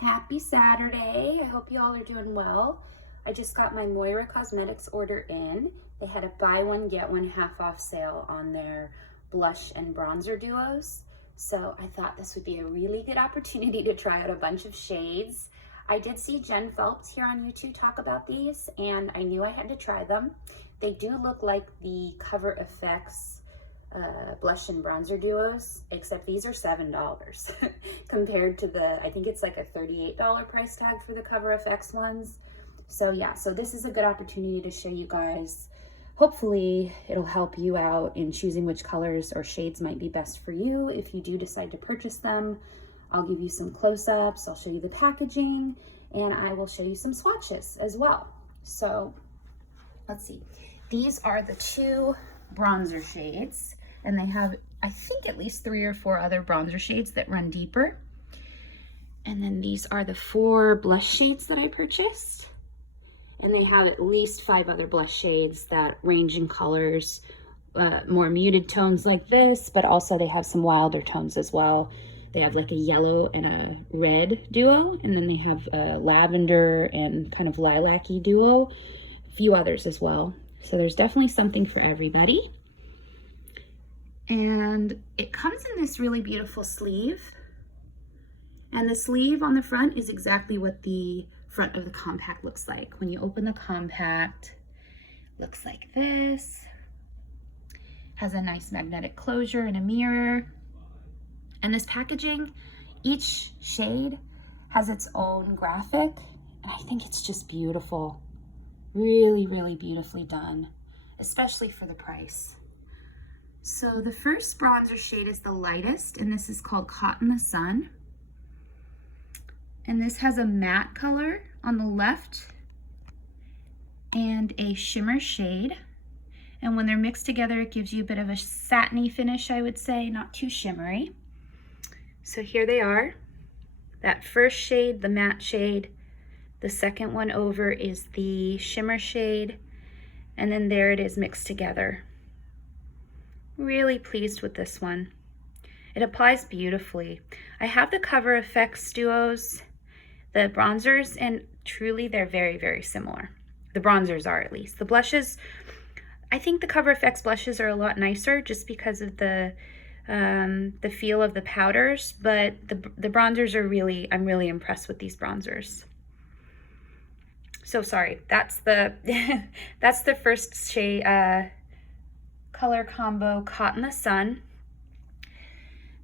Happy Saturday. I hope you all are doing well. I just got my MOIRA Cosmetics order in. They had a buy one, get one half off sale on their blush and bronzer duos. So I thought this would be a really good opportunity to try out a bunch of shades. I did see Jen Phelps here on YouTube talk about these, and I knew I had to try them. They do look like the Cover FX blush and bronzer duos, except these are $7 compared to the, I think it's like a $38 price tag for the Cover FX ones. So yeah, so this is a good opportunity to show you guys. Hopefully it'll help you out in choosing which colors or shades might be best for you if you do decide to purchase them. I'll give you some close-ups, I'll show you the packaging, and I will show you some swatches as well. So let's see. These are the two bronzer shades, and they have, I think, at least 3 or 4 other bronzer shades that run deeper. And then these are the 4 blush shades that I purchased. And they have at least 5 other blush shades that range in colors, more muted tones like this, but also they have some wilder tones as well. They have like a yellow and a red duo, and then they have a lavender and kind of lilac-y duo, a few others as well. So there's definitely something for everybody. And it comes in this really beautiful sleeve. And the sleeve on the front is exactly what the front of the compact looks like. When you open the compact, it looks like this. Has a nice magnetic closure and a mirror. And this packaging, each shade has its own graphic. And I think it's just beautiful. Really, really beautifully done, especially for the price. So the first bronzer shade is the lightest, and this is called Caught in the Sun. And this has a matte color on the left and a shimmer shade. And when they're mixed together, it gives you a bit of a satiny finish, I would say, not too shimmery. So here they are. That first shade, the matte shade. The second one over is the shimmer shade. And then there it is mixed together. Really pleased with this one. It applies beautifully. I have the Cover FX duos, the bronzers, and truly they're very, very similar. The bronzers are, at least. The blushes, I think the Cover FX blushes are a lot nicer just because of the feel of the powders, but the bronzers are really, I'm really impressed with these bronzers. So sorry, that's the that's the first shade color combo, Caught in the Sun.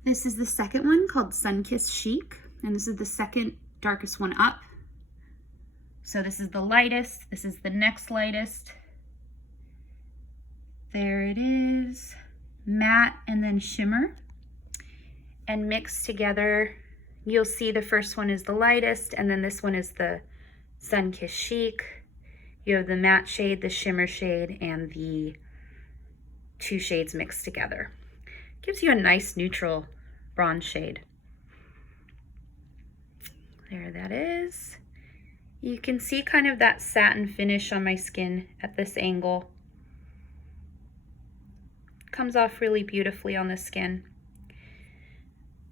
This is the second one called Sunkissed Chic, and this is the second darkest one up. So this is the lightest, this is the next lightest. There it is, matte and then shimmer. And mixed together, you'll see the first one is the lightest, and then this one is the Sunkissed Chic. You have the matte shade, the shimmer shade, and the 2 shades mixed together. Gives you a nice neutral bronze shade. There that is. You can see kind of that satin finish on my skin at this angle. Comes off really beautifully on the skin.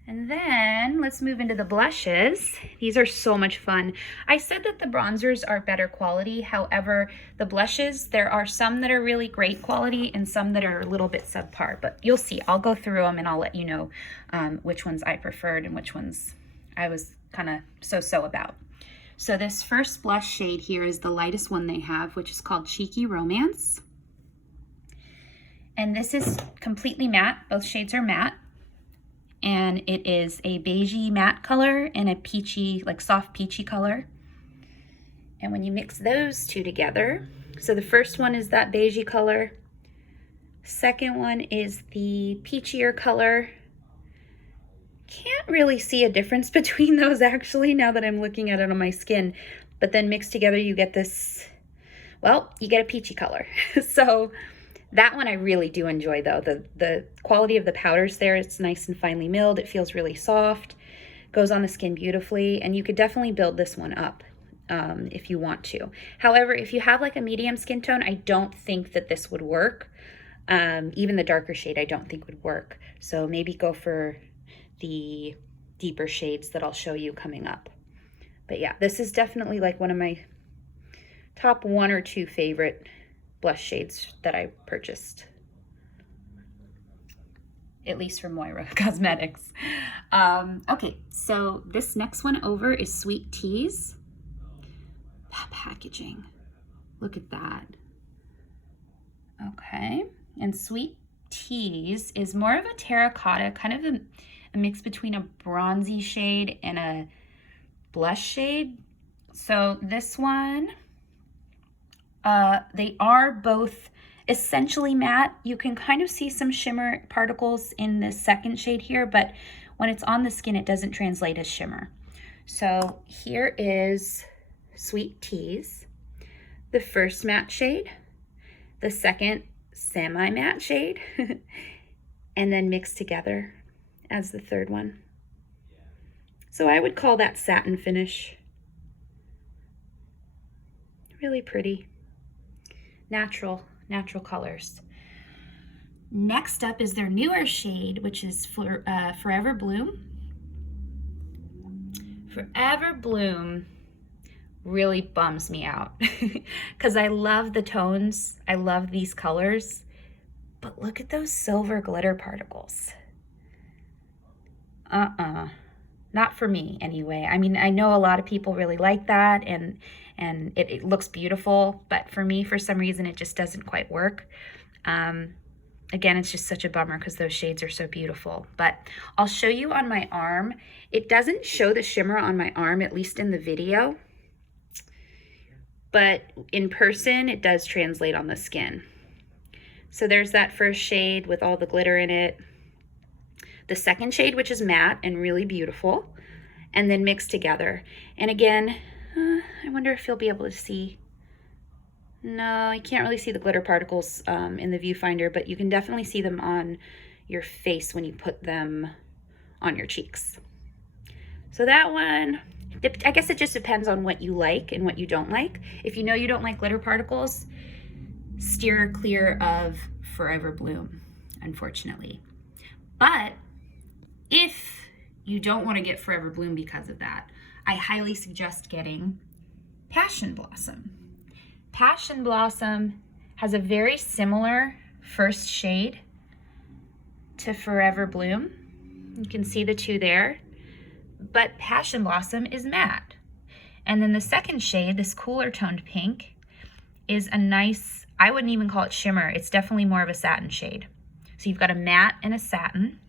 And then let's move into the blushes. These are so much fun. I said that the bronzers are better quality. However, the blushes, there are some that are really great quality and some that are a little bit subpar, but you'll see. I'll go through them and I'll let you know which ones I preferred and which ones I was kind of so-so about. So this first blush shade here is the lightest one they have, which is called Cheeky Romance. And this is completely matte. Both shades are matte. And it is a beigey matte color and a peachy, like soft peachy color. And when you mix those two together, so the first one is that beigey color. Second one is the peachier color. Can't really see a difference between those actually now that I'm looking at it on my skin. But then mixed together you get this, well, you get a peachy color. So that one I really do enjoy though. The quality of the powders there, it's nice and finely milled. It feels really soft, goes on the skin beautifully, and you could definitely build this one up if you want to. However, if you have like a medium skin tone, I don't think that this would work. Even the darker shade I don't think would work. So maybe go for the deeper shades that I'll show you coming up. But yeah, this is definitely like one of my top 1 or 2 favorite blush shades that I purchased, at least from MOIRA Cosmetics. Okay, so this next one over is Sweet Tease. That packaging, look at that. Okay, and Sweet Tease is more of a terracotta, kind of a mix between a bronzy shade and a blush shade. So this one, they are both essentially matte. You can kind of see some shimmer particles in the second shade here, but when it's on the skin, it doesn't translate as shimmer. So here is Sweet Tease, the first matte shade, the second semi-matte shade, and then mixed together as the third one. So I would call that satin finish. Really pretty. Natural colors. Next up is their newer shade, which is Forever Bloom. Forever Bloom really bums me out because I love the tones. I love these colors, but look at those silver glitter particles. Not for me anyway. I mean, I know a lot of people really like that and it looks beautiful, but for me, for some reason, it just doesn't quite work. Again, it's just such a bummer because those shades are so beautiful, but I'll show you on my arm. It doesn't show the shimmer on my arm, at least in the video, but in person, it does translate on the skin. So there's that first shade with all the glitter in it. The second shade, which is matte and really beautiful, and then mixed together. And again, I wonder if you'll be able to see. No, you can't really see the glitter particles in the viewfinder, but you can definitely see them on your face when you put them on your cheeks. So that one, I guess it just depends on what you like and what you don't like. If you know you don't like glitter particles, steer clear of Forever Bloom, unfortunately. But if you don't want to get Forever Bloom because of that, I highly suggest getting Passion Blossom. Passion Blossom has a very similar first shade to Forever Bloom. You can see the two there, but Passion Blossom is matte. And then the second shade, this cooler toned pink, is a nice, I wouldn't even call it shimmer. It's definitely more of a satin shade. So you've got a matte and a satin.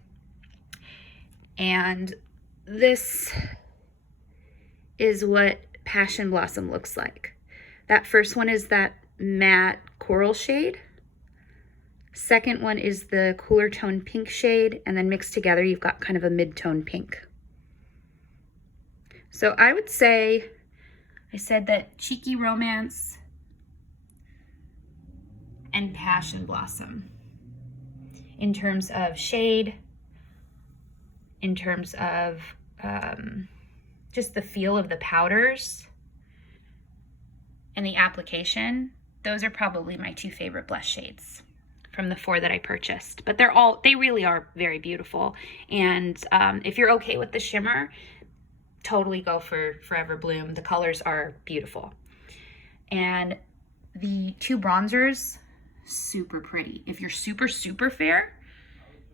And this is what Passion Blossom looks like. That first one is that matte coral shade. Second one is the cooler tone pink shade, and then mixed together you've got kind of a mid-tone pink. So I would say, I said that Cheeky Romance and Passion Blossom in terms of shade, in terms of just the feel of the powders and the application. Those are probably my two favorite blush shades from the 4 that I purchased, but they really are very beautiful. And if you're okay with the shimmer, totally go for Forever Bloom. The colors are beautiful. And the 2 bronzers, super pretty. If you're super, super fair,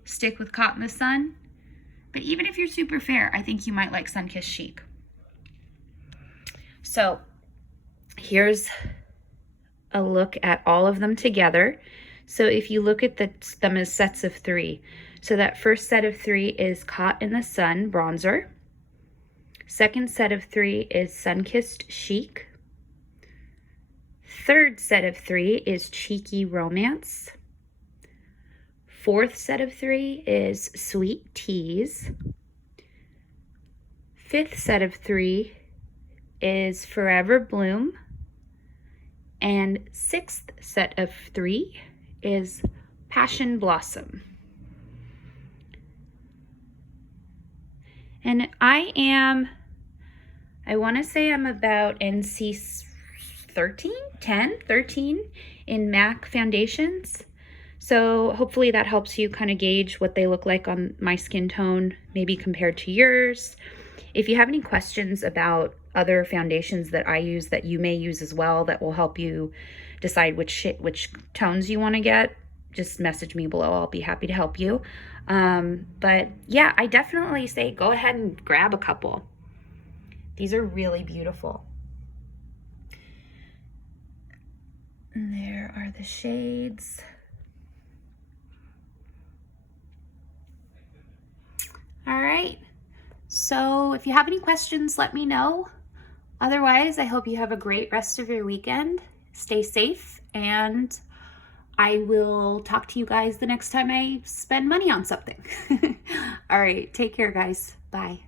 stick with Caught in the Sun. But even if you're super fair, I think you might like Sunkissed Chic. So here's a look at all of them together. So if you look at them as sets of 3, so that first set of 3 is Caught in the Sun bronzer. Second set of 3 is Sunkissed Chic. Third set of 3 is Cheeky Romance. Fourth set of 3 is Sweet Tease. Fifth set of 3 is Forever Bloom. And sixth set of 3 is Passion Blossom. And I want to say I'm about NC 13 in MAC foundations. So hopefully that helps you kind of gauge what they look like on my skin tone, maybe compared to yours. If you have any questions about other foundations that I use that you may use as well that will help you decide which tones you want to get, just message me below. I'll be happy to help you. But yeah, I definitely say go ahead and grab a couple. These are really beautiful. And there are the shades. All right. So if you have any questions, let me know. Otherwise, I hope you have a great rest of your weekend. Stay safe, and I will talk to you guys the next time I spend money on something. All right. Take care, guys. Bye.